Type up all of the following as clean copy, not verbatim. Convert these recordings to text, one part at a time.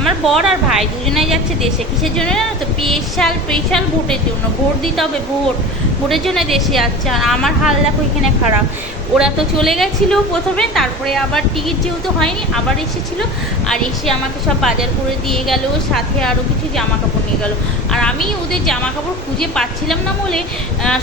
আমার বর আর ভাই দুজনেই যাচ্ছে দেশে। কিসের জন্য জানো তো? স্পেশাল ভোটের জন্য। ভোট দিতে হবে, ভোটের জন্য দেশে যাচ্ছে। আর আমার হাল দেখো এখানে খারাপ। ওরা তো চলে গেছিলো প্রথমে, তারপরে আবার টিকিট যেহেতু হয়নি আবার এসেছিলো। আর এসে আমাকে সব বাজার করে দিয়ে গেল, সাথে আরও কিছু জামা কাপড় নিয়ে গেল। আর আমি ওদের জামা কাপড় খুঁজে পাচ্ছিলাম না বলে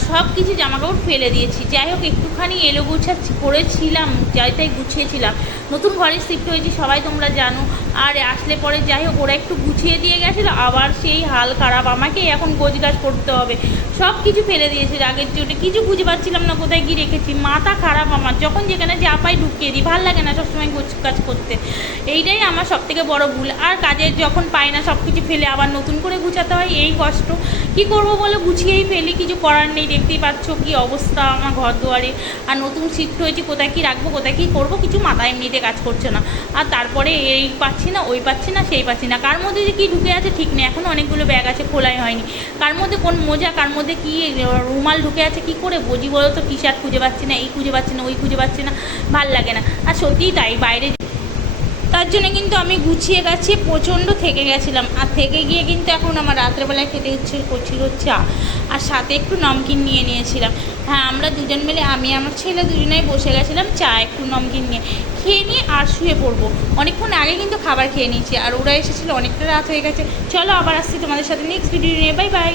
সব কিছু জামা কাপড় ফেলে দিয়েছি। যাই হোক, একটুখানি এলো গোছা করেছিলাম, যাই তাই গুছিয়েছিলাম। নতুন ঘরে শিফট হয়েছি সবাই তোমরা জানো। আর আসলে পরে যাই হোক, ওরা একটু গুছিয়ে দিয়ে গেছিলো, আবার সেই হাল খারাপ। আমাকে এখন গোছগাছ করতে হবে। সব কিছু ফেলে দিয়েছি আগের জন্য, কিছু খুঁজে পাচ্ছিলাম না কোথায় গিয়ে রেখেছি। মাথা খারাপ আমার, যখন যেখানে যা পাই ঢুকিয়ে দিই, ভাল লাগে না সবসময় কাজ করতে। এইটাই আমার সবথেকে বড় ভুল। আর কাজের যখন পাই না সব কিছু ফেলে আবার নতুন করে গুছাতে হয়, এই কষ্ট। কি করব বলো, গুছিয়েই ফেলি, কিছু করার নেই। দেখতেই পাচ্ছ কি অবস্থা আমার ঘর দুয়ারে। আর নতুন শিফট হয়েছি, কোথায় কী রাখবো, কোথায় কী করবো, কিছু মাথায় এমনিতে কাজ করছে না। আর তারপরে এই পাচ্ছি না, ওই পাচ্ছি না, সেই পাচ্ছি না। কার মধ্যে যে কী ঢুকে আছে ঠিক নেই। এখন অনেকগুলো ব্যাগ আছে, খোলাই হয়নি। কার মধ্যে কোন মোজা, কার মধ্যে কী রুমাল ঢুকে আছে, কি করে বুঝি বলো তো? টি শার্ট খুঁজে পাচ্ছি না, এই খুঁজে পাচ্ছি না, ওই খুঁজে পাচ্ছি না, ভাল লাগে না। আর সত্যিই তাই, বাইরে তার জন্য কিন্তু আমি গুছিয়ে গেছি, প্রচণ্ড থেকে গেছিলাম। আর থেকে গিয়ে কিন্তু এখন আমার রাত্রেবেলায় খেতে করছিল চা, আর সাথে একটু নমকিন নিয়ে নিয়েছিলাম। হ্যাঁ, আমরা দুজন মিলে, আমি আমার ছেলে দুজনেই বসে গেছিলাম চা একটু নমকিন নিয়ে খেয়ে নিয়ে আর শুয়ে পড়বো। অনেকক্ষণ আগে কিন্তু খাবার খেয়ে নিয়েছি। আর ওরা এসেছিলো, অনেকটা রাত হয়ে গেছে। চলো আবার আসছি তোমাদের সাথে নেক্সট ভিডিও নিয়ে। Bye bye.